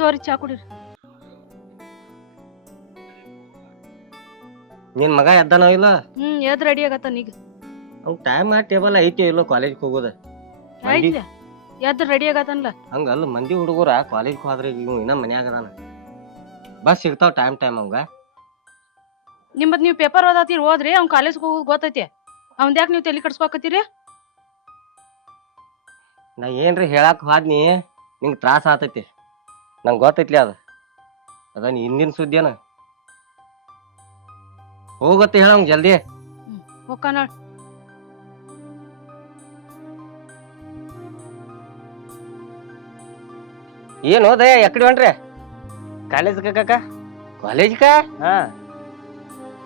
ತೋರಿ ಚಾ ಕುಡಿರಿ. ನಿನ್ ಮಗ ಎದ್ದಾನೋ ಇಲ್ಲ? ಎದ್ ರೆಡಿ ಆಗತ್ತಾನ ಈಗ. ಅವ್ ಟೈಮ್ ಟೇಬಲ್ ಐತಿ ಇಲ್ಲೋ ಕಾಲೇಜ್ ಹೋಗೋದ? ಆಯ್ತ್ಲ ಎದ್ ರೆಡಿ ಆಗತ್ತಾನಲ್ಲ. ಹಂಗಲ್ಲ ಮಂದಿ ಹುಡುಗರ ಕಾಲೇಜ್ ಹೋದ್ರೆ ಇವ್ ಇನ್ನ ಮನ್ಯಾಗ ಅದಾನ. ಬಸ್ ಸಿಗ್ತಾವ ಟೈಮ್ ಅವಂಗ. ನಿಮ್ಮದ್ ನೀವ್ ಪೇಪರ್ ಓದಾತಿರ್ ಹೋದ್ರಿ ಅವ್ನ್ ಕಾಲೇಜ್ ಹೋಗೋದ್ ಗೊತ್ತೈತಿ. ಅವ್ನ್ ಯಾಕೆ ನೀವ್ ತಲೆ ಕಡ್ಸ್ಕೊಕತ್ತೀರಿ? ನಾ ಏನ್ರಿ ಹೇಳಾಕ್ ಹೋದ್ನಿ ನಿಂಗ್ ತ್ರಾಸ ಆತೈತಿ. ನಂಗೆ ಗೊತ್ತೈತ್ಲಿ ಅದ ನೀ ಹಿಂದಿನ ಸುದ್ದಿಯನ. ಹೋಗತ್ತೆ ಹೇಳಂಗ್ ಜಲ್ದಿ. ಹೋಗ್ಕಾನ. ಏನ್ ಹೋದ ಎಕಡೆ ಹೊಂಟ್ರಿ? ಕಾಲೇಜ್ ಕಾಕ. ಕಾಲೇಜ್ಕ? ಹಾ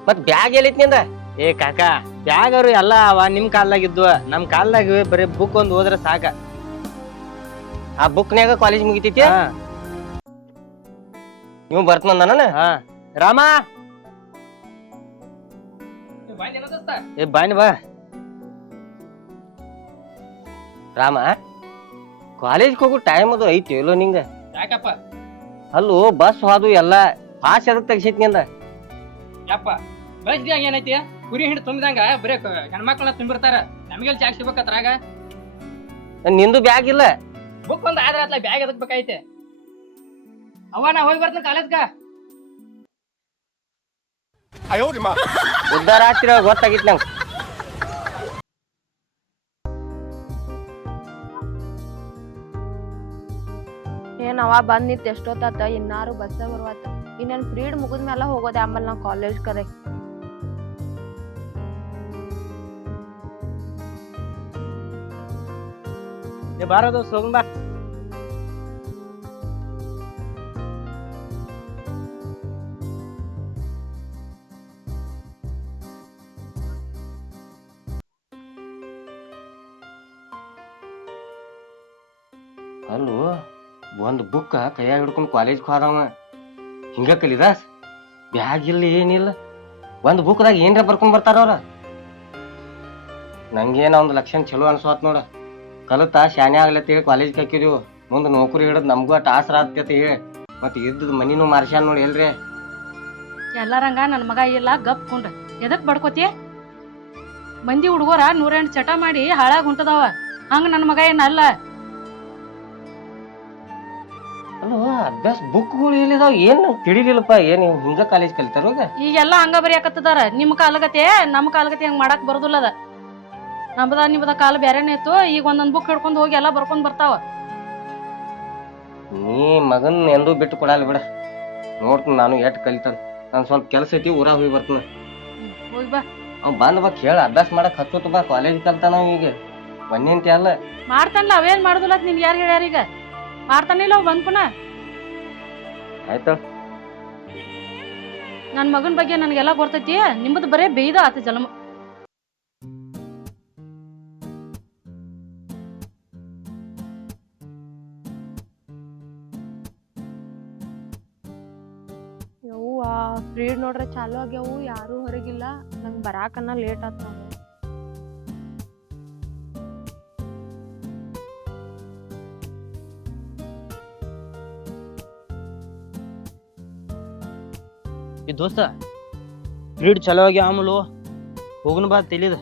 ಮತ್ ಬ್ಯಾಗ್ ಎಲ್ಲೈತಿ ನಿಂದ? ಏ ಕಾಕ ಬ್ಯಾಗ್ ಅವ್ರು ಎಲ್ಲ ಅವ ನಿಮ್ ಕಾಲ್ದಾಗ ಇದ್ವ. ನಮ್ ಕಾಲ್ದಾಗ ಬರೀ ಬುಕ್ ಒಂದ್ ಹೋದ್ರ ಸಾಕ. ಆ ಬುಕ್ನ್ಯಾಗ ಕಾಲೇಜ್ ಮುಗಿತೈತಿ? ನೀವು ಬರ್ತನ ಹಾ ರಾಮ ಏ ಬಾಯ್ನಿ ಬಾ. ರಾಮ ಕಾಲೇಜ್ ಹೋಗೋ ಟೈಮ್ ಅದು ಐತಿ ಎಲ್ಲೋ ನಿಂಗ? ಯಾಕಪ್ಪ? ಅಲ್ಲೋ ಬಸ್ ಹೋದು ಎಲ್ಲ ಪಾಸ್ ಎದಕ್ ತೆಗಿಸೈತಿ ನಿಂದ? ಯಪ್ಪ ಬಸ್ದಾಗ ಏನೈತಿ? ಕುರಿ ಹಿಂಡಿ ತುಂಬಿದಂಗ ಬರೀ ಹೆಣ್ಮಕ್ಳನ್ನ ತುಂಬಿರ್ತಾರ. ನಮಗೆಲ್ಲಿ ಜಾಗ ಸಿಗ್ಬೇಕತ್ರಾಗ? ನಿಂದು ಬ್ಯಾಗ್ ಇಲ್ಲ? ಬುಕ್ ಒಂದ್ ಆದ್ರ ಅತ್ಲ ಬ್ಯಾಗ್ ಎದಕ್ ಬೇಕೈತೆ? ಅವ್ವ ನಾ ಹೋಗಿ ಬರ್ತೀನಿ ಕಾಲೇಜ್ಗ. ಉದ್ದಾರ ಆಗ್ತಿರೋ ಗೊತ್ತಾಗಿತ್ ನಂಗೆ. ಏನವ ಬಂದ್ ನಿಂತ ಎಷ್ಟೊತ್ತಾತ ಇನ್ನಾರು ಬಸ್ಸ ಬರ್ವಾತ. ಇನ್ನೇನ್ ಪ್ರೀಡ್ ಮುಗಿದ್ಮೇಲೆ ಹೋಗೋದೆ ಆಮೇಲೆ ನಾವ್ ಕಾಲೇಜ್ ಕರೆ. ಏ ಬಾರದು ಹೋಗ್ ಬಾ. ಅಲ್ಲೋ ಒಂದ್ ಬುಕ್ ಕೈಯಾಗ ಹಿಡ್ಕೊಂಡ್ ಕಾಲೇಜ್ ಹೋದವ ಹಿಂಗ ಕಲಿದ? ಬ್ಯಾಗ್ ಇಲ್ಲ ಏನಿಲ್ಲ. ಒಂದ್ ಬುಕ್ದಾಗ ಏನ್ರ ಬರ್ಕೊಂಡ್ ಬರ್ತಾರ ಅವ್ರ. ನಂಗೇನ ಒಂದ್ ಲಕ್ಷಣ ಚಲೋ ಅನ್ಸೋತ್ ನೋಡ. ಕಲಿತ ಶಾನೆ ಆಗ್ಲತ್ತ ಹೇಳಿ ಕಾಲೇಜ್ ಹಾಕಿದೀವಿ. ಮುಂದ್ ನೌಕರಿ ಹಿಡಿದ್ ನಮ್ಗೂ ಅಟ್ ಆಸರ ಆಗ್ತೈತಿ ಹೇಳಿ ಮತ್ ಇದ್ದದ್ ಮನಿನೂ ಮಾರ್ಸ್ಯಾನ್ ನೋಡಿ ಎಲ್ರಿ. ಎಲ್ಲಾರಂಗ ನನ್ ಮಗ ಇಲ್ಲ ಗಪ್ ಕೊಂಡ ಎದಕ್ ಬಡ್ಕೋತಿ? ಮಂದಿ ಹುಡುಗರ 108 ಚಟ ಮಾಡಿ ಹಾಳಾಗ್ ಹೊಂಟದವ. ಹಂಗ ನನ್ ಮಗ ಏನಲ್ಲ. ಅಲ್ಲೋ ಅಭ್ಯಾಸ ಬುಕ್ಗಳು ಎಲ್ಲಿದಾವ್ ಏನ್ ತಿಳಿಲಿಲ್ಲಪ್ಪ. ಏನ್ ಹಿಂಗ ಕಾಲೇಜ್ ಕಲಿತಾರ? ಈಗೆಲ್ಲಾ ಹಂಗ ಬರಿಯಾಕತ್ತದಾರ. ನಿಮ್ ಕಾಲಗತೆ ನಮ್ ಕಾಲಗತೆ ಹಂಗ ಮಾಡಾಕ್ ಬರೋದಿಲ್ಲ ಅದ. ನಿಮ್ಮದ ಕಾಲ ಬ್ಯಾರೇನೆ ಇತ್ತು. ಈಗ ಒಂದೊಂದ್ ಬುಕ್ ಹಿಡ್ಕೊಂಡ್ ಹೋಗಿ ಎಲ್ಲಾ ಬರ್ಕೊಂಡ್ ಬರ್ತಾವ. ನೀ ಮಗನ್ ಎಂದೂ ಬಿಟ್ಟು ಕೊಡಲ್ಲ ಬಿಡ. ನೋಡ್ತೀನಿ ನಾನು ಎಟ್ ಕಲಿತಾನ. ನಾನ್ ಸ್ವಲ್ಪ ಕೆಲ್ಸ ಐತಿ ಊರಾಗ ಹೋಗಿ ಬರ್ತೀನಿ. ಹೋಗಿ ಬಾ. ಅವ್ ಬಂದ್ ಬಾ ಕೇಳ ಅಭ್ಯಾಸ ಮಾಡಕ್ ಹತ್ತುತ್ತ ಬಾ. ಕಾಲೇಜ್ ಕಲ್ತಾನ ಈಗ ಬನ್ನಿಂತಿ ಅಲ್ಲ ಮಾಡ್ತಾನಲ್ಲ. ಅವೇನ್ ಮಾಡುದಿಲ್ಲ ನಿನ್ಗೆ ಯಾರು ಹೇಳ್ಯಾರ? ಈಗ ಮಾಡ್ತಾನಿಲ್ಲ ಅವ್ ಬಂದ್ಪುನ. ಆಯ್ತ ನನ್ ಮಗನ್ ಬಗ್ಗೆ ನನ್ಗೆಲ್ಲಾ ಗೊತ್ತೈತಿ. ನಿಮ್ಮದ್ ಬರೇ ಬೇಯ್ದ ಆತ ಜನ್ಮ. ಯವ್ವ ಪ್ರೀಡ್ ನೋಡ್ರೆ ಚಾಲು ಆಗ್ಯಾವು. ಯಾರು ಹೊರಗಿಲ್ಲ. ನಂಗ್ ಬರಾಕನ್ನ ಲೇಟ್ ಆತ್ ನೋಡು. ಈ ದೋಸ್ತ ಪ್ರೀಡ್ ಚಲೋ ಆಗಿ ಆಮಲು ಹೋಗನ್ ಬಾ ತಿಳಿದ.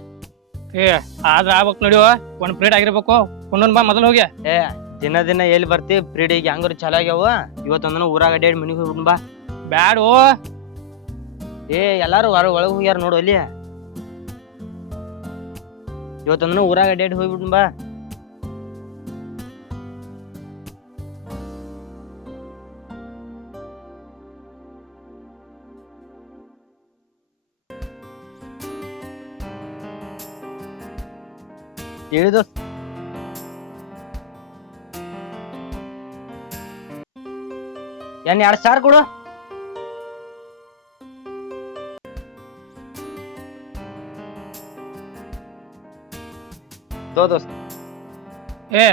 ಏ ಆದ್ರ ಆಗ್ಬೇಕ್ ನೋಡಿವ. ಒಂದ್ ಪ್ಲೇಟ್ ಆಗಿರ್ಬೇಕು. ಒಂದೊಂದ್ ಬಾ ಮೊದಲು ಹೋಗಿ. ಏ ದಿನ ಎಲ್ಲಿ ಬರ್ತಿ? ಪ್ರೀಡಿಗೆ ಹಂಗಾರು ಚಲೋ ಆಗ್ಯಾವ. ಇವತ್ತೊಂದನ ಊರಾಗ ಅಡ್ಡಾಡಿ ಮನಿಗೆ ಹೋಗ್ಬಿಡ್ ಬಾ. ಬ್ಯಾಡು. ಏ ಎಲ್ಲಾರು ಒಳಗ್ ಹೋಗ್ಯಾರ ನೋಡು ಅಲ್ಲಿ. ಇವತ್ತೊಂದನ ಊರಾಗ ಅಡ್ಡಾಡಿ ಹೋಗ್ಬಿಡ್ ಬಾ. ಹೇಳಿ ದೋಸ್ತ. ಏನ್ 2,000 ಕೊಡು. ದೋಸ್ತ ಏ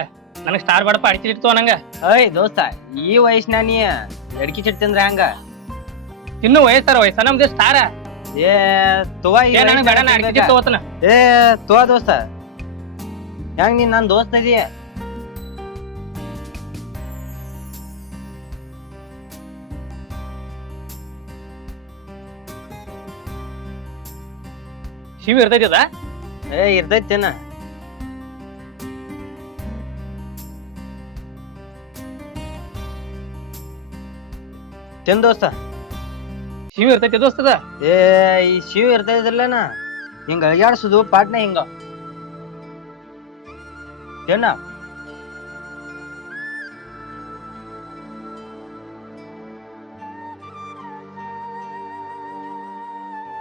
ನನಗ್ ಸ್ಟಾರ್ ಬಡಪ ಅಡಿಕೆ ಇಡ್ತವ ನಂಗ. ಏಯ್ ದೋಸ್ತ ಈ ವಯಸ್ಸಿನ ನೀ ಅಡ್ಕಿ ಚಿಟ್ ತಿಂದ್ರ ಹಂಗ? ಇನ್ನು ವಯಸ್ಸಾರ ನಮ್ದು ಸ್ಟಾರ. ಏ ತುವಾ ಏ ನನಗ್ ಬೇಡ, ನಾ ಅಡಿಕೆ ಚಿಟ್ ತಗೋತನ. ಏ ತುವಾ ದೋಸ್ತ ಹೆಂಗ್ ನೀನ್ ನನ್ ದೋಸ್ತ ಇದೀಯ? ಶಿವ ಇರ್ತೈತಿ ಅದ ಇರ್ತೈತೇನ ತಿನ್ ದೋಸ್ತ ಶಿವ ಇರ್ತೈತಿ ದೋಸ್ತದ ಈ ಶಿವ್ ಇರ್ತೈತಿಲ್ಲನ ಹಿಂಗ ಅಳಿಯಾಡ್ಸುದು ಪಾಟ್ನೆ ಹಿಂಗ ತಿನ್ನ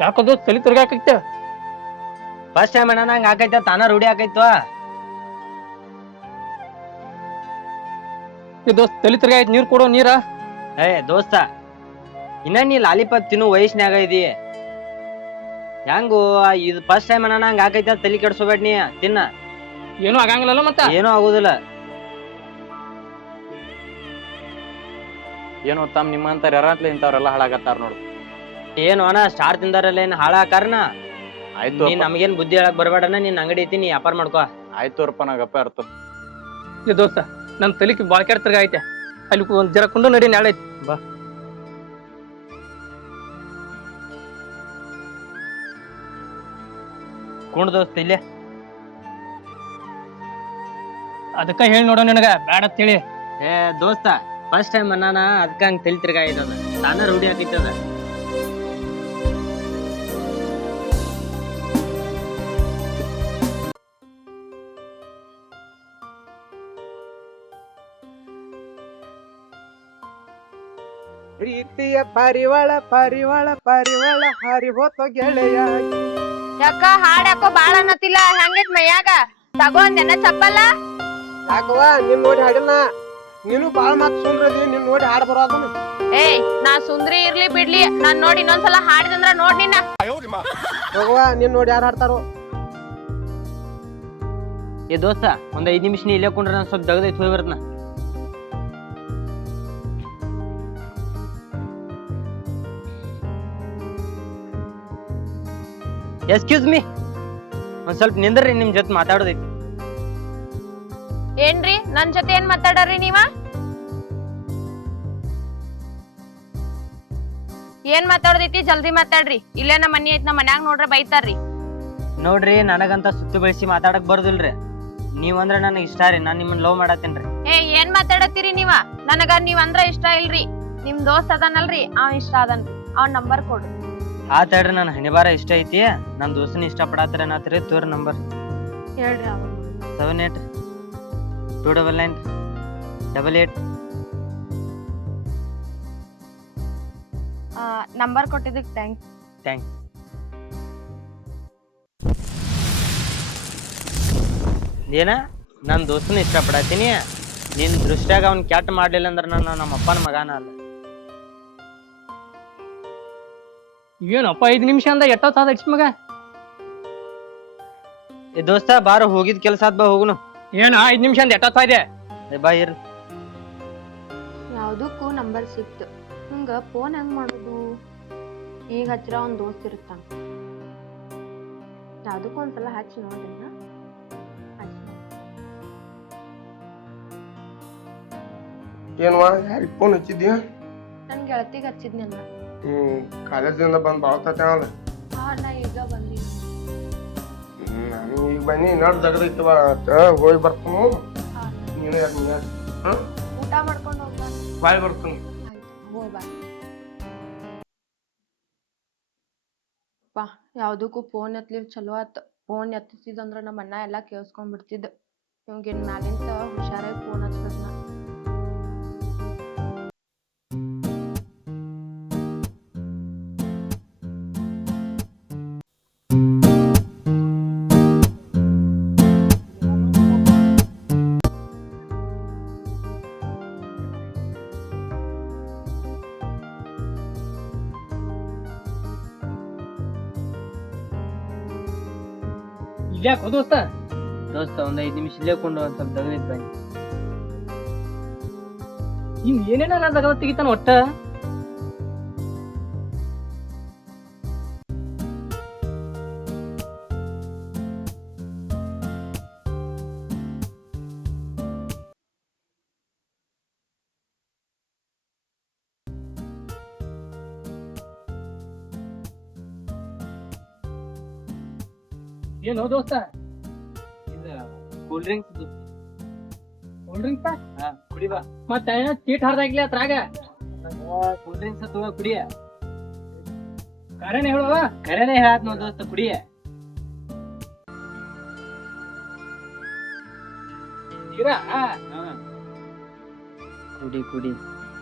ಯಾಕೋ ದೋಸ್ತ ತಲಿ ತಿರ್ಗಾಕೈತೆ ಫಸ್ಟ್ ಟೈಮ್ ಅಣ್ಣ ಹಂಗ ಆಕೈತ ತಾನ ರೂಢಿ ಆಕೈತ್ವ ದೋಸ್ತ ತಲಿ ತಿರ್ಗಾಯ್ತು ನೀರ್ ಕೊಡೋ ನೀರ ದೋಸ್ತ ಇನ್ನ ನೀ ಲಾಲಿಪಾಪ್ ತಿನ್ನು ವಯಸ್ಸಿನಾಗ ಇದಿ ಹೆಂಗು ಇದು ಫಸ್ಟ್ ಟೈಮ್ ಅಣ್ಣ ಹಂಗ ಆಕೈತ ತಲಿ ಕೆಡ್ಸೋಬೇಡ ನೀ ತಿನ್ನ ಏನು ಆಗಂಗಿಲ್ಲಲ್ಲ ಮತ್ತ ಏನೂ ಆಗುದಿಲ್ಲ ಏನು ತಮ್ಮ ನಿಮ್ಮಂತಾರ ಯಾರತ್ಲೆ ಇಂಥವ್ರೆಲ್ಲ ಹಾಳಾಗತ್ತಾರ ನೋಡು. ಏನು ಅಣ್ಣ ಸ್ಟಾರ್ ತಿಂದಾರಲ್ಲ ಏನ್ ಹಾಳಾಕಾರನ ಆಯ್ತು ನೀನ್ ನಮಗೇನ್ ಬುದ್ಧಿ ಹೇಳಕ್ ಬರ್ಬೇಡಣ್ಣ ನಿನ್ ಅಂಗಡಿ ಐತಿ ನೀ ವ್ಯಾಪಾರ ಮಾಡ್ಕೋ. ಆಯ್ತು ನಾ ಗಪ್ಪ ಇರ್ತ ದೋಸ್ತ ನಮ್ ತಲಿಕ್ ಬಾಳ್ ಕೆಟ್ಟ ತಿರ್ಗಾಯ್ತೆ ಅಲ್ಲಿ ಒಂದ್ ಜರ ಕುಂಡು ನಡಿ ನಾಳೆ ಬಾ ಕುಂಡ್ ದೋಸ್ತ ಇಲ್ಲೇ ಅದಕ್ಕ ಹೇಳಿ ನೋಡೋ ನಿನಗ ಬ್ಯಾಡ ಅಂತೇಳಿ. ದೋಸ್ತ ಫಸ್ಟ್ ಟೈಮ್ ಅನ್ನಾನ ಅದಕ್ಕ ಹಂಗ ತಲಿ ತಿರ್ಗಾಯ್ತದ ತಾನ ರೂಢಿ ಆಕೈತದ. ಪ್ರೀತಿಯ ಪರಿವಾಳ ಪರಿವಾಳ ಪರಿವಾಳ ಹಾರಿ ಹೋತ ಗೆಳೆಯ. ಯಾಕ ಹಾಡ್ ಯಾಕೋ ಬಾಳ ಅನ್ನತಿಲ್ಲ ಹೆಂಗೈತ್ ಮೈಯಾಗ ತಗೊಂಡೆನ ಚಪ್ಪಲ್ಲ ಯಾಕವ್ವ ನಿನ್ ನೋಡಿ ಹಾಡಿಲ್ಲ ನೀನು ಬಾಳ ಮಾತ್ ಸುಂದ್ರದಿ ನಿನ್ ನೋಡಿ ಹಾಡ್ ಬರೋದನ್ನ. ಏಯ್ ನಾ ಸುಂದ್ರಿ ಇರ್ಲಿ ಬಿಡ್ಲಿ ನಾನ್ ನೋಡಿ ಇನ್ನೊಂದ್ಸಲ ಹಾಡಿದಂದ್ರ ನೋಡ್ ನಿನ್ನ ಹೋಗವ್ವ ನಿನ್ ನೋಡಿ ಯಾರು ಹಾಡ್ತಾರೋ. ದೋಸ್ತ ಒಂದ್ 5 ನಿಮಿಷ ನೀ ಇಲ್ಲೇ ಕುಂಡ್ರ ನಾನು ಸ್ವಲ್ಪ ದಗದೈತ್ ಹೋಗಿ ಬರ್ತನ. ಎಕ್ಸ್ಕ್ಯೂಸ್ ಮೀ ಒಂದ್ ಸ್ವಲ್ಪ ನಿಂದ್ರಿ ನಿಮ್ ಜೊತೆ ಮಾತಾಡೋದೈತಿ. ಏನ್ರಿ ನನ್ ಜೊತೆ ಏನ್ ಮಾತಾಡ್ರಿ ನೀವ ಏನ್ ಮಾತಾಡೋದೈತಿ ಜಲ್ದಿ ಮಾತಾಡ್ರಿ ಇಲ್ಲೇ ನಮ್ಮ ಮನಿ ಐತ್ ನಮ್ಮ ಮನ್ಯಾಗ ನೋಡ್ರ ಬೈತಾರ್ರಿ. ನೋಡ್ರಿ ನನಗಂತ ಸುತ್ತು ಬೆಳೆಸಿ ಮಾತಾಡಕ್ ಬರ್ದಿಲ್ರಿ ನೀವಂದ್ರ ನನಗ್ ಇಷ್ಟ ರೀ ನಾನ್ ನಿಮ್ಮನ್ ಲವ್ ಮಾಡತ್ತೇನ್ರಿ. ಏನ್ ಮಾತಾಡತ್ತೀರಿ ನೀವ ನನಗ ನೀವ್ ಅಂದ್ರ ಇಷ್ಟ ಇಲ್ರಿ ನಿಮ್ ದೋಸ್ತ್ ಅದನಲ್ರಿ ಅವ್ ಇಷ್ಟ ಅದನ್ರಿ ಅವ್ನ ನಂಬರ್ ಕೊಡ್ರಿ. ಆತಡ್ರಿ ನನ್ ಹಣಿಬಾರ ಇಷ್ಟ ಐತಿ ನನ್ ದೋಸ್ತನ ಇಷ್ಟ ಪಡಾತ್ರ ಏನಾತ್ರಿ ತೋರ್ ನಂಬರ್ ಹೇಳ್ರಿ ಅವ 78 299 ನಂಬರ್ ಕೊಟ್ಟಿದ್ದಕ್ ಥ್ಯಾಂಕ್ಸ್. ಏನ ನನ್ ದೋಸ್ತನ ಇಷ್ಟ ಪಡತೀನಿ ನಿನ್ ದೃಷ್ಟ್ಯಾಗ ಅವ್ನ್ ಕೆಟ್ಟ ಮಾಡ್ಲಿಲ್ಲ ಅಂದ್ರ ನಾನು ನಮ್ಮ ಅಪ್ಪನ ಮಗಾನ ಅಲ್ಲ. ಏನಪ್ಪ 5 ನಿಮಿಷ ಅಂದ ಎಟ್ಟೊತ್ತ ಅದ ಮಗ ದೋಸ್ತ ಬಾರ ಹೋಗಿದ್ ಕೆಲ್ಸ ಆದ್ ಬಾ ಹೋಗುನು. ಏನ 5 ನಿಮಿಷ ಅಂದ ಎಟ್ಟೊತ್ತ ಇದೆ ಬಾ ಇರ್ಲಿ. ಯಾವ್ದಕ್ಕೂ ನಂಬರ್ ಸಿಕ್ತು ಹಂಗ ಫೋನ್ ಹೆಂಗ್ ಮಾಡುದು ಈಗ ಹಚ್ಚಿರ ಒಂದ್ ದೋಸ್ತ್ ಇರುತ್ತಾನ ಯಾವ್ದಕ್ಕೂ ಒಂದ್ಸಲ ಹಚ್ಚಿ ನೋಡ್ರಿ ಏನ್ವಾ ಯಾರಿಗ್ ಫೋನ್ ಹಚ್ಚಿದ್ಯ? ನನ್ ಗೆಳತಿಗ್ ಹಚ್ಚಿದ್ನಲ್ಲ. ಕಾಲೇಜಿಂದ ಬಂದ್ ಬಾಳ್ತೈತೆ ಅವಲ್ಲ. ನಾ ಈಗ ಬಂದಿನಿ. ನಾನು ಈಗ ಬನ್ನಿ ನಡ್ ದಗದೈತವ ಹೋಗಿ ಬರ್ತೀನಿ ನೀನು ಊಟ ಮಾಡ್ಕೊಂಡು ಹೋಗ್ಬಾ. ಬಾಯ್ ಬರ್ತೀನಿ. ಹೋಗ್ ಬಾ. ಯಾವ್ದಕ್ಕೂ ಫೋನ್ ಎತ್ಲಿಲ್ ಚಲೋ ಆತ್ ಫೋನ್ ಎತ್ತಿಸಿದಂದ್ರ ನಮ್ಮ ಅಣ್ಣ ಎಲ್ಲಾ ಕೇಳ್ಸ್ಕೊಂಡ್ ಬಿಡ್ತಿದ್ದ ಇವಂಗಿನ್ ಮ್ಯಾಲಿಂತ ಹುಷಾರಾಗಿ ಫೋನ್ ಹಚ್ಬೇಕ ನಾ. ಇಲ್ಯಾಕೋ ದೋಸ್ತ ದೋಸ್ತ ಒಂದ್ 5 ನಿಮಿಷ ಇಲ್ಲೇ ಕೊಂಡು ಒಂದ್ ಸ್ವಲ್ಪ ದಗದೈತ್ ಬನ್ನಿ. ಇವ್ ಏನೇನ ದಗದ ತೆಗಿತಾನ ಒಟ್ಟ ಏನು ದೋಸ್ತ ಕೂಲ್ ಡ್ರಿಂಕ್ಸ್ ಕೂಲ್ ಡ್ರಿಂಕ್ಸ್ ಹಾ ಕುಡಿ ಬಾ. ಮತ್ತೆ ಚೀಟ್ ಹರ್ದಾಗ್ಲಿ ಅದ್ರಾಗ ಕೂಲ್ ಡ್ರಿಂಕ್ಸ್ ತಗೋ ಕುಡಿಯ. ಕರೆನೆ ಹೇಳುವ ಕರೆನೇ ಹೇಳತ್ ನೋಡ್ ದೋಸ್ತ ಕುಡಿಯ. ಇರಾ ಕುಡಿ ಕುಡಿ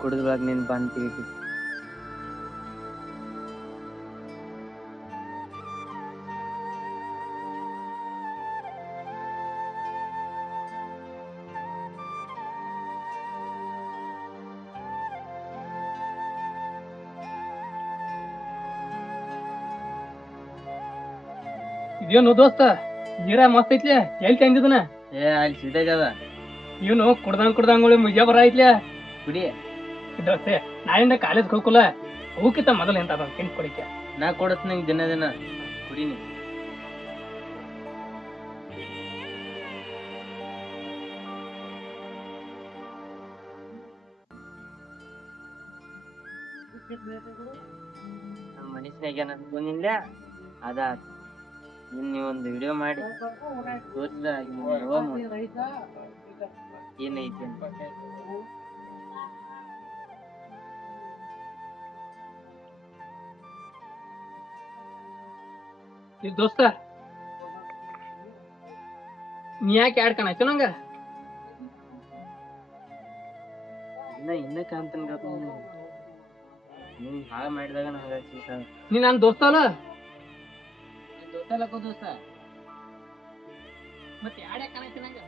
ಕುಡಿದ್ರಾಗ ನೀನ್ ಬಂದ್ ತೆಗಿತಿ. ಇದೇನು ದೋಸ್ತ ಜೀರಾ ಮಸ್ತ್ ಐತ್ಲೆ ಎಲ್ಲಿ ತಂದಿದನ ಏ ಅಲ್ಲಿ ಸಿದ್ಧಾಗ್ಯದ ಇವನು ಕುಡ್ದಂಗ್ ಮುಜ ಬರ ಐತ್ಲೆ ಕುಡಿ. ದೋಸ್ತೆ ನಾಳಿಂದ ಕಾಲೇಜ್ ಹೋಗಲ್ಲ ಹೋಗಿತ್ತ ಮೊದಲು ಎಂತ ತಿನ್ ಕೊಡಿಕೆ ನಾ ಕೊಡತ್ ನಂಗೆ ದಿನ ದಿನ ಕುಡಿ ನೀ. ನಮ್ಮ ಮನುಷ್ಯನಾಗ ಏನಂತ ಬಂದಿಲ್ಲ ಅದ ಒಂದು ವಿಡಿಯೋ ಮಾಡಿ ತೋರಿಸಿದ ಏನೈತಿ ಅಂತ. ದೋಸ್ತ ನೀ ಯಾಕೆ ಯಾಡ್ ಕಾಣಾಯ್ತು ನಂಗ ಇನ್ನ ಕಾಣ್ತಾನ ನೀನ್ ಹಾಳ ಮಾಡಿದಾಗ ನಂಗ ನೀ ನನ್ ದೋಸ್ತ ಅಲ್ಲ ದೋಸ್ತಲಕ್ಕೋ ದೋಸ್ತ. ಮತ್ತೆ ಯಾಡ್ಯಾಕ ಕಾಣಾಯ್ತು ನಂಗ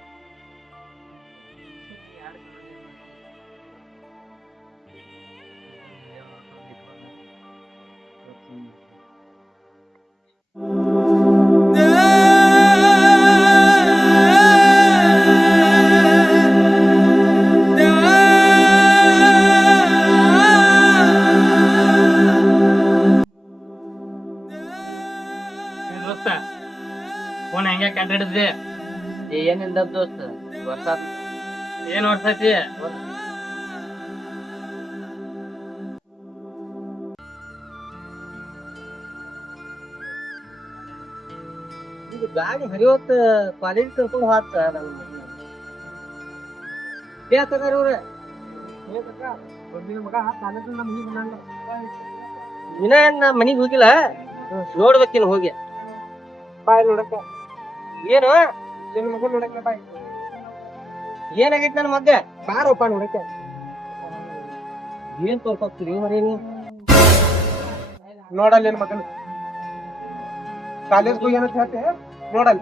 ದೋಸ್ತ ಫೋನ್ ಹೆಂಗ ಕಂಡಿಡಿದ್ದೆ ಏನಿಂದ ದೋಸ್ತ ವರ್ಷ ಏನ್ ವರ್ಷ ಐತಿ ಗಾಡಿ ಹರಿವತ್ತ ಕಾಲೇಜ್ ಕರ್ಕೊಂಡು ಹಾಕ್ತ ಇನ್ನ ನಾ ಮನಿಗ್ ಹೋಗಿಲ್ಲ ನೋಡ್ಬೇಕಿನ್ ಹೋಗಿ. ಬಾಯ್ ನೋಡಕ್ಕ ಏನು ನಿನ್ ಮಗನ್ ನೋಡಕ್ಕ ಬಾಯ್ ಏನಾಗೈತಿ ನನ್ ಮಗ್ಗ? ಬಾರಪ್ಪ ನೋಡಕ್ಕ. ಏನ್ ತೋರ್ಸಾಕ್ತಿರಿ ಮರೇನಿ? ನೋಡಲ್ಲ ನಿನ್ ಮಗನ್ ಕಾಲೇಜ್ ಹೋಗಿ ಏನಂತ ಹೇಳ್ತೆ ನೋಡಲ್ಲ.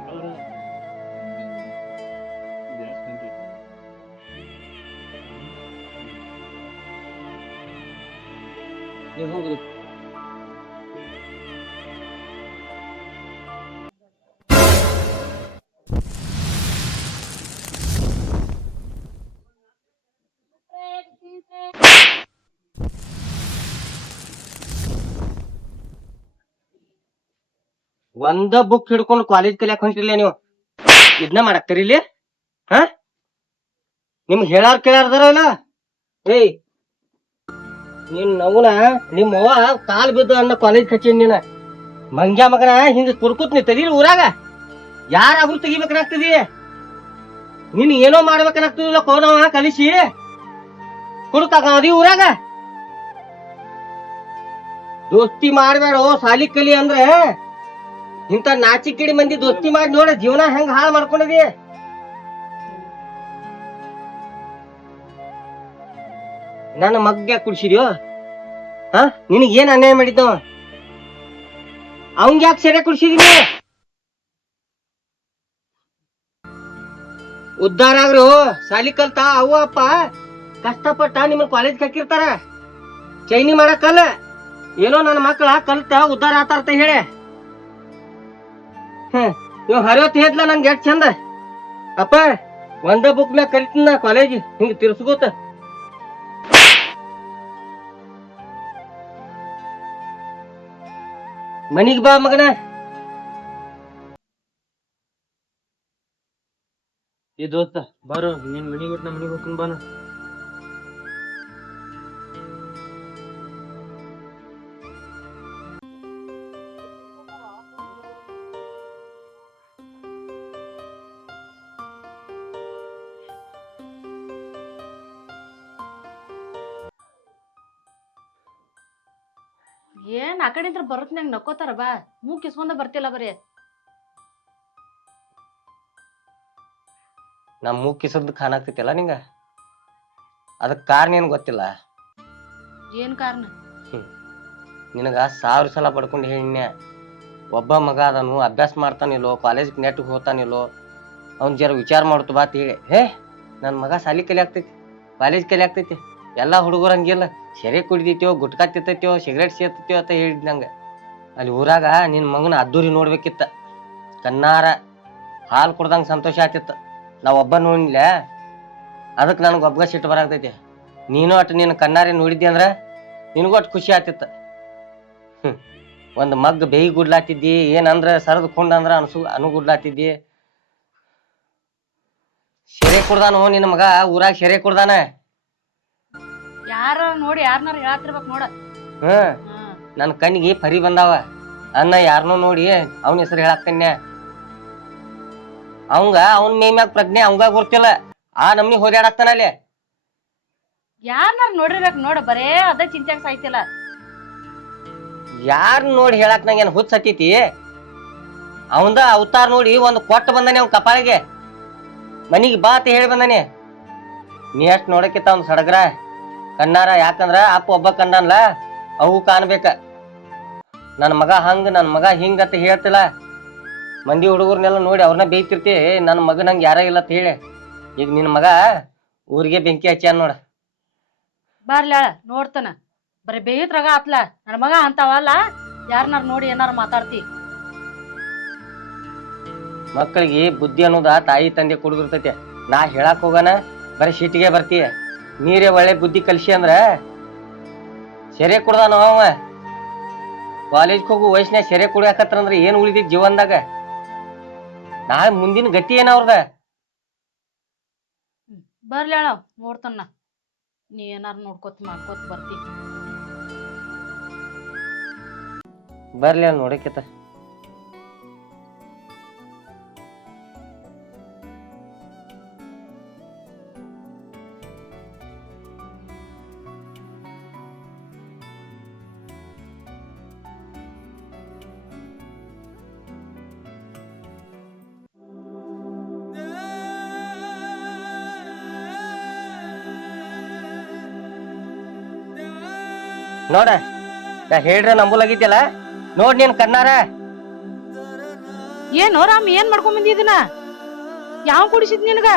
ನೀವ್ ಹೋಗ್ರಿ. ಒಂದ ಬುಕ್ ಹಿಡ್ಕೊಂಡು ಕಾಲೇಜ್ ಕಲಿಯಾಕ ಹೊಂಟಿರ್ಲಿ ನೀವು ಇದನ್ನ ಮಾಡಾಕ್ತಿರಿ ಇಲ್ಲಿ? ಹಾ ನಿಮ್ಗ್ ಹೇಳಾರ್ ಕೇಳಾರ್ದಾರ ಇಲ್ಲ? ಏಯ್ ನಿನ್ ನವ್ನ ನಿಮ್ಮ ಅವ್ವ ಕಾಲ್ ಬಿದ್ದು ಅನ್ನ ಕಾಲೇಜ್ ಹಚ್ಚಿ ನೀನ ಮಂಗ್ಯಾ ಮಗನ ಹಿಂಗ ಕುರ್ಕುತ್ ನೀ ತೆಗೀರಿ ಊರಾಗ ಯಾರಾದ್ರೂ ತೆಗಿಬೇಕನಾಗ್ತದಿ. ನೀನ್ ಏನೋ ಮಾಡ್ಬೇಕನಾಗ್ತದಿಲ್ಲ ಕೋನವ ಕಲಿಸಿ ಕುಡ್ಕಾಕದಿ ಊರಾಗ. ದೋಸ್ತಿ ಮಾಡ್ಬೇಡ ಸಾಲಿ ಕಲಿ ಅಂದ್ರೆ ಇಂತ ನಾಚಿಕಿಡಿ ಮಂದಿ ದೋಸ್ತಿ ಮಾಡಿ ನೋಡ ಜೀವನ ಹೆಂಗ್ ಹಾಳು ಮಾಡ್ಕೊಂಡಿದಿ. ನನ್ನ ಮಗ್ಗ ಕುಡ್ಸಿದ್ಯೋ ಹಾ ನಿನಗ್ ಏನ್ ಅನ್ಯಾಯ ಮಾಡಿದ್ದವ? ಅವಂಗ ಯಾಕೆ ಸೆರೆ ಕುಡ್ಸಿದೀನಿ? ಉದ್ದಾರ ಆಗ್ರು ಸಾಲಿ ಕಲ್ತ ಅವ್ವ ಅಪ್ಪ ಕಷ್ಟಪಟ್ಟ ನಿಮ್ಮನ್ ಕಾಲೇಜ್ ಹಾಕಿರ್ತಾರ. ಚೈನಿ ಮಾಡಕ್ಕಲ್ಲ ಏನೋ ನನ್ನ ಮಕ್ಕಳ ಕಲ್ತ ಉದ್ದಾರ ಆತಾರ್ತ ಹೇಳಿ ಇವ್ ಹರಿವತ್ ಹೇಳ್ಲ ನಂಗೆ ಎಷ್ಟ್ ಚಂದ. ಅಪ್ಪ ಒಂದ ಬುಕ್ ಮ್ಯಾಗ ಕರಿತೀನ ಕಾಲೇಜ್ ಹಿಂಗ ತಿರ್ಸ್ಕೋತ. ಮನಿಗ್ ಬಾ ಮಗನ. ಏ ದೋಸ್ತ ಬಾರೋ ನೀನ್ ಮನಿಗ್ ಬಿಟ್ಟು ನಮ್ಮ ಮನಿಗ್ ಹೋಗ್ಕೊಂಡ್ ಬಾನ. ಏನ್ ಆ ಕಡೆ ಬರತ್ನಾಗ ನಕ್ಕೋತಾರ ಬಾ ಮೂಗ್ ಕಿಸ್ಕೊಂಡ ಬರ್ತಿಲ್ಲ ಬರೀ. ನಮ್ ಮೂಗ್ ಕಿಸದ್ ಕಾಣಾಕ್ತಿತ್ತಲ್ಲ ನಿಂಗ, ಅದಕ್ ಕಾರಣ ಏನ್ ಗೊತ್ತಿಲ್ಲ. ಏನ್ ಕಾರಣ? ನಿನಗ 1000 ಸಲ ಪಡ್ಕೊಂಡು ಹೇಳಿನ್ಯ, ಒಬ್ಬ ಮಗ ಅದನು ಅಭ್ಯಾಸ ಮಾಡ್ತಾನಿಲ್ಲೋ, ಕಾಲೇಜ್ ನೆಟ್ಗೆ ಹೋಗ್ತಾನಿಲ್ಲೋ, ಅವ್ನ್ ಜರ ವಿಚಾರ ಮಾಡ್ತು ಬಾ ಅಂತ ಹೇಳಿ. ನನ್ ಮಗ ಸಾಲಿ ಕಲಿ ಆಗ್ತೈತಿ, ಕಾಲೇಜ್ ಕಲಿ ಆಗ್ತೈತಿ. ಎಲ್ಲಾ ಹುಡುಗರು ಹಂಗಿಲ್ಲ, ಸೆರೆ ಕುಡಿದೈತ್ಯೋ, ಗುಟ್ಕಾ ತಿತ್ತೈತ್ಯೋ, ಸಿಗರೇಟ್ ಸೇರ್ತೈತ್ಯೋ ಅಂತ ಹೇಳಿದ್ ನಂಗ. ಅಲ್ಲಿ ಊರಾಗ ನಿನ್ ಮಗನ ಅದ್ದೂರಿ ನೋಡ್ಬೇಕಿತ್ತ, ಕಣ್ಣಾರ ಹಾಲು ಕುಡ್ದಂಗ ಸಂತೋಷ ಆತಿತ್ತ. ನಾವ್ ಒಬ್ಬ ನೋಡಿಲ್ಲ, ಅದಕ್ಕೆ ನನಗೆ ಒಬ್ಬಗ ಸಿಟ್ಟು ಬರಾಗ್ತೈತಿ. ನೀನು ಅಟ್ ನಿನ್ನ ಕಣ್ಣಾರೆ ನೋಡಿದ್ದಿ ಅಂದ್ರ ನಿನಗೂ ಅಟ್ ಖುಷಿ ಆತಿತ್ತ. ಒಂದ್ ಮಗ್ ಬೇಯಿ ಗುಡ್ಲಾತಿದ್ದಿ, ಏನಂದ್ರ ಸರದ್ ಕೊಂಡ ಅಂದ್ರ ಅನುಗುಡ್ಲಾತಿದ್ದಿ. ಸೆರೆ ಕುಡ್ದಾನು ನಿನ್ನ ಮಗ, ಊರಾಗ ಸೆರೆ ಕುಡ್ದಾನ. ಯಾರ ನೋಡಿ ಯಾರನ್ನಾರ ಹೇಳತ್ತಿರ್ಬೇಕ್ ನೋಡ. ನನ್ ಕಣ್ಣಿಗೆ ಪರಿ ಬಂದಾವ ಅನ್ನ, ಯಾರನ್ನೋ ನೋಡಿ ಅವನ ಹೆಸರು ಹೇಳಾಕ್ತನ್ಯ. ಅವಂಗ ಅವನ್ ಮೈ ಮ್ಯಾಗ ಪ್ರಜ್ಞೆ ಅವಂಗ ಗೊತ್ತಿಲ್ಲ, ಆ ನಮ್ನಿ ಹೋದಾಡಾಕ್ತಾನ ಅಲ್ಲಿ. ಯಾರನ್ನಾರ ನೋಡಿರ್ಬೇಕ್ ನೋಡ, ಬರೇ ಅದ ಚಿಂತ್ಯಾಗ ಸಾಯ್ತಿಲ್ಲ. ಯಾರ್ ನೋಡಿ ಹೇಳಾಕ್ ನಂಗೇನ್ ಹುಚ್ಚ ಹತ್ತೈತಿ? ಅವಂದ ಅವತಾರ ನೋಡಿ ಒಂದ್ ಕೊಟ್ಟ ಬಂದಾನೆ ಅವ್ನ ಕಪಾಳಿಗೆ, ಮನಿಗೆ ಬಾ ಅಂತ ಹೇಳಿ ಬಂದಾನೆ. ನೀ ಅಷ್ಟ್ ನೋಡಕ್ಕಿತ್ತ ಅವ್ನ ಸಡಗ್ರ ಕಣ್ಣಾರ. ಯಾಕಂದ್ರ ಅಪ್ಪ ಒಬ್ಬ ಕಂಡನ್ಲ, ಅವು ಕಾಣ್ಬೇಕ. ನನ್ ಮಗ ಹಂಗ, ನನ್ ಮಗ ಹಿಂಗ ಅಂತ ಹೇಳ್ತಿಲ್ಲ. ಮಂದಿ ಹುಡುಗರ್ನೆಲ್ಲ ನೋಡಿ ಅವ್ರನ್ನ ಬೇಯ್ತಿರ್ತಿ, ನನ್ ಮಗನ ಹಂಗ ಯಾರ ಇಲ್ಲ ಅಂತ ಹೇಳಿ. ಈಗ ನಿನ್ ಮಗ ಊರಿಗೆ ಬೆಂಕಿ ಹಚ್ಚಾನ ನೋಡ. ಬರ್ಲ ನೋಡ್ತಾನ, ಬರೀ ಬೇಯಿದ್ರಾಗ ಆತ್ಲ. ನನ್ ಮಗ ಅಂತಾವಲ್ಲ, ಯಾರನ್ನಾರ ನೋಡಿ ಏನಾರ ಮಾತಾಡ್ತಿ. ಮಕ್ಕಳಿಗೆ ಬುದ್ಧಿ ಅನ್ನೋದ ತಾಯಿ ತಂದೆ ಕುಡಿದಿರ್ತೈತಿ. ನಾ ಹೇಳಾಕ್ ಹೋಗನ ಬರೀ ಸಿಟಿಗೆ ಬರ್ತೀಯ. ನೀರೇ ಒಳ್ಳೆ ಬುದ್ಧಿ ಕಲ್ಸಿ ಅಂದ್ರ ಸೆರೆ ಕುಡ್ದಾನ ಅವ. ಕಾಲೇಜ್ ಹೋಗು ವಯಸ್ಸಿನಾಗ ಸೆರೆ ಕುಡಿಯಾಕತ್ರಂದ್ರ ಏನ್ ಉಳಿದಿದ್ ಜೀವನದಾಗ? ನಾಳೆ ಮುಂದಿನ ಗತಿ ಏನ ಅವ್ರದ? ಬರ್ಲಿ ನೋಡ್ತಾನ, ನೀ ಏನಾರ ನೋಡ್ಕೊತ ಮಾಡ್ಕೊತ ಬರ್ತಿ. ಬರ್ಲಿ ಅಲ್ಲಿ ನೋಡಕ್ಕಿತ. ನೋಡ, ನಾ ಹೇಳ್ರ ನಂಬುಲಾಗಿದ್ಯಲ್ಲ, ನೋಡ್ ನೀನ್ ಕಣ್ಣಾರ. ಏನು ರಾಮ್, ಏನ್ ಮಾಡ್ಕೊಂಡ್ ಬಂದಿದಿನ? ಯಾವ ಕುಡಿಸಿದ್ ನಿನ್ಗ?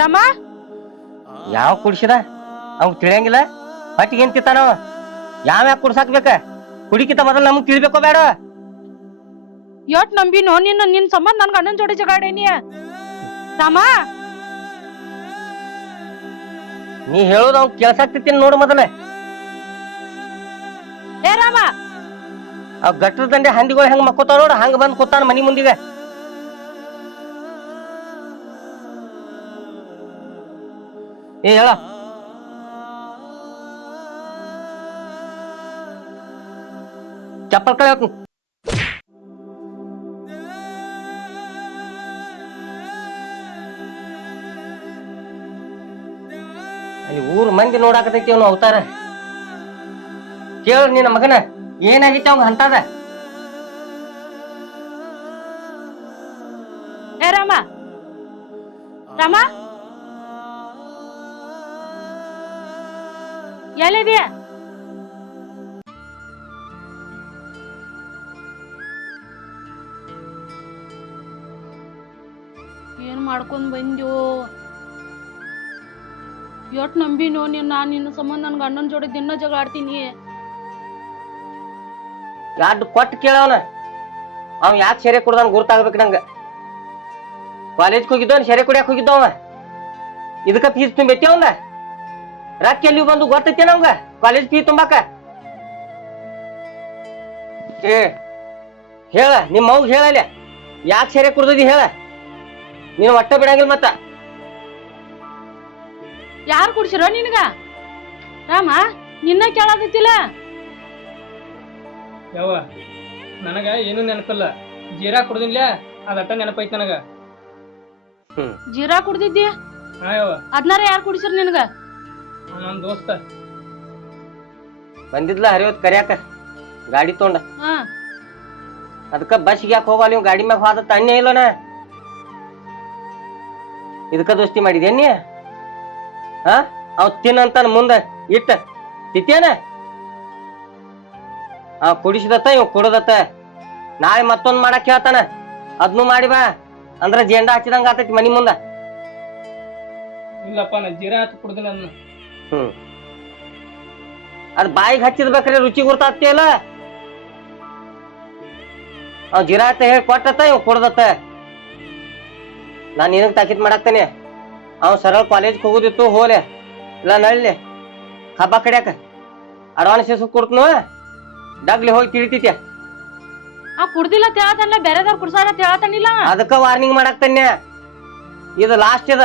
ರಾಮ ಯಾವ ಕುಡಿಸಿದ ಅವ್ ತಿಳಿಯಂಗಿಲ್ಲ. ಹೊಟ್ಟಿಗೆ ಏನ್ ತಿತ್ತಾನ? ಯಾಕ ಕುಡ್ಸಾಕ್ ಬೇಕ? ಕುಡಿಕಿತ ಮೊದಲು ನಮಗ್ ತಿಳಿಬೇಕೋ ಬೇಡ? ಎಟ್ ನಂಬಿನೋ ನಿನ್ ಸಂಬಂಧ ನನ್ಗ ಅಣ್ಣನ್ ಜೋಡಿ ಜಗಾಡೇನಿ. ರಾಮ ನೀ ಹೇಳೋದು ಅವ್ನ್ ಕೇಳ್ಸಾಕ್ತಿತ್ತೀನಿ ನೋಡು ಮೊದಲ. ಏ ರಾಮ, ಅವ್ ಗಟ್ರ ದಂಡೆ ಹಂದಿಗಳು ಹೆಂಗ್ ಮಕ್ಕೋತಾವ ನೋಡು, ಹಂಗ ಬಂದ್ ಕೂತಾನ ಮನಿ ಮುಂದಿಗೆ. ಏ ಹೇಳ, ಚಪ್ಪಲ್ ಕಳೆ ಹಾಕು. ಅಲ್ಲಿ ಊರ್ ಮಂದಿ ನೋಡಾಕತೈತಿ ಅವನು ಅವತಾರ. ಕೇಳ ನಿನ್ನ ಮಗನ ಏನಾಗಿತ್ತು ಅವಂಗ ಹಂತದ? ಏ ರಾಮ, ರಾಮ ಎಲ್ಲಿದೀಯ? ಏನ್ ಮಾಡ್ಕೊಂಡ್ ಬಂದ್ಯೋ? ಎಟ್ ನಂಬಿನೋ ನಾನ್ ನಿನ್ನ ಸಂಬಂಧ ನನ್ಗ ಅಣ್ಣನ್ ಜೋಡಿ ದಿನ ಜಗಳ ಆಡ್ತೀನಿ. ಯಾಡ್ ಕೊಟ್ಟು ಕೇಳವನ, ಅವ್ ಯಾಕೆ ಸೆರೆ ಕುಡ್ದಾನ ಗುರ್ತಾಗ್ಬೇಕು ನಂಗ. ಕಾಲೇಜ್ ಹೋಗಿದ್ದವನ್ ಸೆರೆ ಕುಡಿಯಾಕ ಹೋಗಿದ್ದವ, ಇದಕ್ಕ ಫೀಸ್ ತುಂಬೈತಿ ಅವಂಗ. ರೊಕ್ಕ ಎಲ್ಲಿ ಬಂದು ಗೊತ್ತೈತೇನ ಅವಂಗ ಕಾಲೇಜ್ ಫೀಸ್ ತುಂಬಾಕ? ಏ ಹೇಳ, ನಿಮ್ಮ ಅವ್ಗ ಹೇಳಲ್ಲ ಯಾಕೆ ಸೆರೆ ಕುಡ್ದಿ ಹೇಳ. ನೀನು ಒಟ್ಟ ಬಿಡಂಗಿಲ್ಲ ಮತ್ತ. ಯಾರು ಕುಡ್ಸಿರೋ ನಿನ್ಗ? ರಾಮ ನಿನ್ನ ಕೇಳಾದೈತಿಲ್ಲ. ಯಾವ ನನಗ ಏನು ನೆನಪಿಲ್ಲ, ಜೀರಾ ಕುಡ್ದಿನ್ಲ ಅದಟ್ಟ ನೆನಪೈತಿ ನನಗ. ಜೀರಾ ಕುಡ್ದಿದ್ದಿ? ಹಾ ಯಾವ ಅದ್ನಾರ ಯಾರು ಕುಡಿಸಿರ್ ನಿನ್ಗ? ನನ್ ದೋಸ್ತ. ಬಂದಿದ್ಲ ಹರಿಯೋತ್ ಕರ್ಯಾಕ ಗಾಡಿ ತೊಂಡ ಹಾ ಅದಕ್ಕ ಬಸ್ಗೆ ಯಾಕೆ ಹೋಗಲ್ಲ ನೀವು ಗಾಡಿ ಮ್ಯಾಗ ಹೋದ ತಣ್ಣೆ ಇಲ್ಲನ ಇದಕ್ಕ ದೋಸ್ತಿ ಮಾಡಿದೇನಿ ಹಾ ಅವ್ ತಿನ್ನಂತಾನ ಮುಂದ ಇಟ್ಟ ತಿತ್ತೇನ ಕುಡಿಸಿದತ್ತ ಇವ್ ಕುಡದತ್ತ ನಾಳೆ ಮತ್ತೊಂದ್ ಮಾಡಕ್ ಹೇಳ್ತಾನ ಅದ್ನು ಮಾಡಿ ಬಾ ಅಂದ್ರ ಜೆಂಡಾ ಹಚ್ಚಿದಂಗ ಆತೈತಿ ಮನಿ ಮುಂದ. ಇಲ್ಲಪ್ಪ ನಾ ಜೀರಾ ಹತ್ತು ಕುಡ್ದು ನನ್ನ ಅದ್ ಬಾಯಿಗೆ ಹಚ್ಚಿದ್ಬೇಕ್ರಿ ರುಚಿ ಗುರ್ತಾಗ್ತಿಯಲ್ಲ. ಅವ್ ಜಿರಾತ ಹೇಳಿ ಕೊಟ್ಟತ್ತ ಇವ್ ಕುಡ್ದತ್ತ. ನಾನ್ ನಿನಗ್ ತಾಕೀತ್ ಮಾಡಾಕ್ತೇನೆ. ಅವ್ ಸರಳ ಕಾಲೇಜ್ ಹೋಗುದಿತ್ತು ಹೋಲೆ ಇಲ್ಲ ನಳ್ಳಿ ಹಬ್ಬ ಕಡ್ಯಾಕ ಅಡ್ವಾನ್ಸ್ ಎಸು ಕೊಡ್ತನು ಡಗ್ಲಿ ಹೋಗಿ ತಿಳಿತೈತಿ. ಆ ಕುಡ್ದಿಲ್ಲ ತೇಳತಲ್ಲ ಬೇರೆದವ್ರು ಕುಡ್ಸಾರ ತೇಳತಾನಿಲ್ಲ. ಅದಕ್ಕ ವಾರ್ನಿಂಗ್ ಮಾಡಾಕ್ತೇನೆ. ಇದು ಲಾಸ್ಟ್ ಇದ,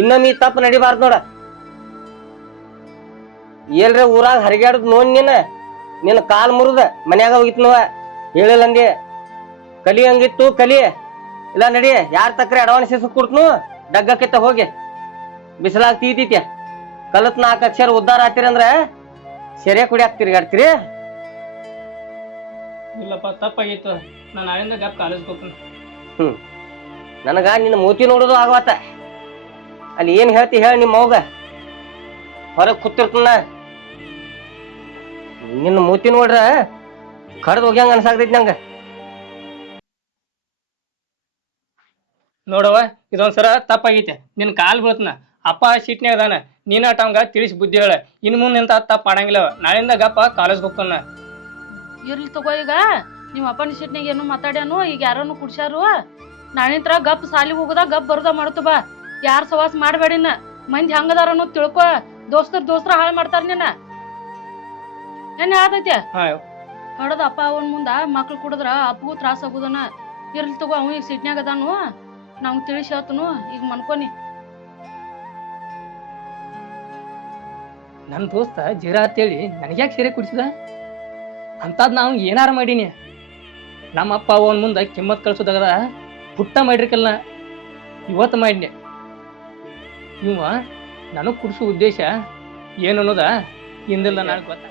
ಇನ್ನೊಮ್ಮೆ ತಪ್ಪು ನಡಿಬಾರ್ದು ನೋಡ. ಎಲ್ರ ಊರಾಗ ಹರಿಗಾಡದ್ ನೋಡ್ ನಿನ್ನ ಕಾಲ್ ಮುರಿದ ಮನ್ಯಾಗ ಹೋಗಿತ್ನವ ಹೇಳಿಲ್ಲ ಅಂದಿ. ಕಲಿ ಹಂಗಿತ್ತು ಕಲಿ ಇಲ್ಲ ನಡಿ ಯಾರ ತಕ್ರೆ ಅಡ್ವಾನ್ಸ್ ಎಸು ಕೊಡ್ತನು ಡಗ್ಗಕ್ಕಿತ್ತ ಹೋಗಿ ಬಿಸಿಲಾಗ ತೀತೈತಿ. ಕಲತ್ 4 ಅಕ್ಷರ ಉದ್ದಾರ ಆತಿರಿ ಅಂದ್ರ ಸೆರೆ ಕುಡಿಯಾಕ ತಿರ್ಗಾಡ್ತೀರಿ. ಇಲ್ಲಪ್ಪ ತಪ್ಪಾಗಿತ್ತು. ನಾನು ನಾಳೆಯಿಂದ ಗಪ್ ಕಾಲೇಜ್ ಹೋಗ್ತೀನಿ. ನನಗ ನಿನ್ನ ಮೂತಿ ನೋಡುದು ಆಗವತ್ತ. ಅಲ್ಲಿ ಏನ್ ಹೇಳ್ತಿ ಹೇಳ ನಿಮ್ಮ ಮೌಗ ಹೊರಗ್ ಕೂತಿರ್ತನ. ನಿನ್ನ ಮೂತಿ ನೋಡ್ರ ಕಡ್ದು ಹೋಗ್ಯಂಗ ಅನ್ಸಾಗ್ತೈತಿ ನಂಗ. ನೋಡವ ಇದೊಂದ್ಸರ ತಪ್ಪಾಗೈತೆ. ನಿನ್ ಕಾಲ್ ಬೀಳ್ತನ. ಅಪ್ಪ ಸೀಟ್ನ್ಯಾಗ ಅದಾನ. ನೀನ ಅಟಂಗ ತಿಳಿಸಿ ಬುದ್ಧಿ ಹೇಳ. ಇನ್ ಮುಂದೆ ಎಂತ ತಪ್ಪ ಮಾಡಂಗಿಲ್ಲ. ನಾಳೆಯಿಂದ ಗಪ್ಪ ಕಾಲೇಜ್ ಹೋಗ್ತಾನ. ಇರ್ಲಿ ತಗೋ, ಈಗ ನಿಮ್ಮ ಅಪ್ಪನ ಸೀಟ್ನಾಗ ಏನು ಮಾತಾಡ್ಯಾನು, ಈಗ ಯಾರನ್ನು ಕುಡ್ಸ್ಯಾರು. ನಾನಿಂತ್ರ ಗಪ್ ಸಾಲಿ ಹೋಗುದ ಗಪ್ ಬರುದ ಮಾಡುತ್ತ ಬಾ. ಯಾರ ಸವಾಸ ಮಾಡ್ಬೇಡಿನ. ಮಂದಿ ಹಂಗದಾರ ಅನ್ನೋದು ತಿಳ್ಕೊ. ದೋಸ್ತರ ಹಾಳು ಮಾಡ್ತಾರ ನಿನ್ನ. ಏನ್ ಹೇಳ್ತೈತಿ ಹೊಡದ ಅಪ್ಪ ಅವನ್ ಮುಂದ ಮಕ್ಳು ಕುಡಿದ್ರ ಅಪ್ಪಗೂ ತ್ರಾಸ ಆಗುದನ. ಇರ್ಲಿ ತಗೋ, ಅವ ಈಗ ಸೀಟ್ನ್ಯಾಗ ಅದಾನು. ನಾವು ತಿಳಿಸಿ ಹೇಳ್ತನು. ಈಗ ಮನ್ಕೊನಿ. ನನ್ ದೋಸ್ತ ಜೀರಾ ಅಂತೇಳಿ ನನಗ್ಯಾಕೆ ಸೀರೆ ಕುಡಿಸಿದ ಅಂತದ್ ನಾವು ಏನಾರ ಮಾಡೀನಿ. ನಮ್ಮ ಅಪ್ಪ ಅವನ್ ಮುಂದೆ ಕಿಮ್ಮತ್ ಕಳ್ಸೋದಾಗದ ಪುಟ್ಟ ಮಾಡಿರ್ಕಲ್ಲ ಇವತ್ತು ಮಾಡಿನಿ. ಇವ ನನಗ್ ಕುಡಿಸೋ ಉದ್ದೇಶ ಏನು ಅನ್ನೋದ ಹಿಂದಿಲ್ಲ ನಾಳೆ ಗೊತ್ತ.